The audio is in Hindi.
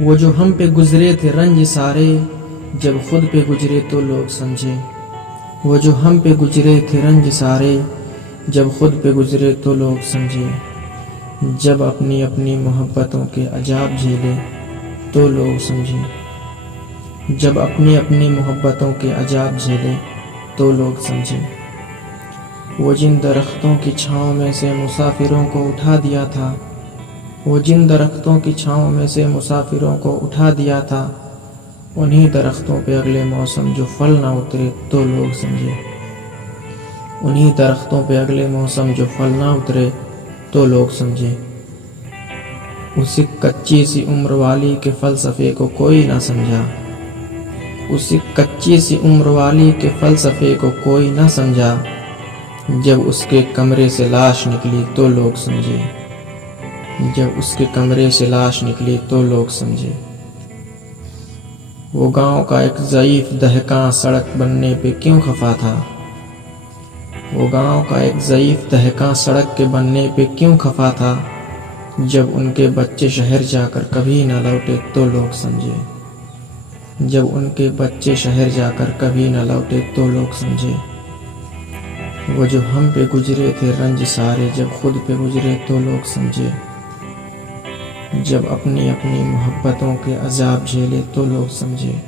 वो जो हम पे गुजरे थे रंज सारे, जब खुद पे गुजरे तो लोग समझे। वो जो हम पे गुजरे थे रंज सारे, जब खुद पे गुजरे तो लोग समझे। जब अपनी अपनी मोहब्बतों के अजाब झेले तो लोग समझे। जब अपनी अपनी मोहब्बतों के अजाब झेले तो लोग समझे। वो जिन दरख्तों की छाँव में से मुसाफिरों को उठा दिया था, वो जिन दरख्तों की छाँव में से मुसाफिरों को उठा दिया था, उन्हीं दरख्तों पे अगले मौसम जो फल ना उतरे तो लोग समझे। उन्हीं दरख्तों पे अगले मौसम जो फल ना उतरे तो लोग समझे। उसी कच्ची सी उम्र वाली के फ़लसफ़े को कोई ना समझा। उसी कच्ची सी उम्र वाली के फ़लसफ़े को कोई ना समझा। जब उसके कमरे से लाश निकली तो लोग समझे। जब उसके कमरे से लाश निकली तो लोग समझे। वो गांव का एक ज़ईफ़ दहकां सड़क बनने पे क्यों खफा था। वो गांव का एक ज़ईफ़ दहकां सड़क के बनने पे क्यों खफा था। जब उनके बच्चे शहर जाकर कभी न लौटे तो लोग समझे। जब उनके बच्चे शहर जाकर कभी न लौटे तो लोग समझे। वो जो हम पे गुजरे थे रंज सारे, जब खुद पे गुजरे तो लोग समझे। जब अपनी अपनी मोहब्बतों के अजाब झेले तो लोग समझे।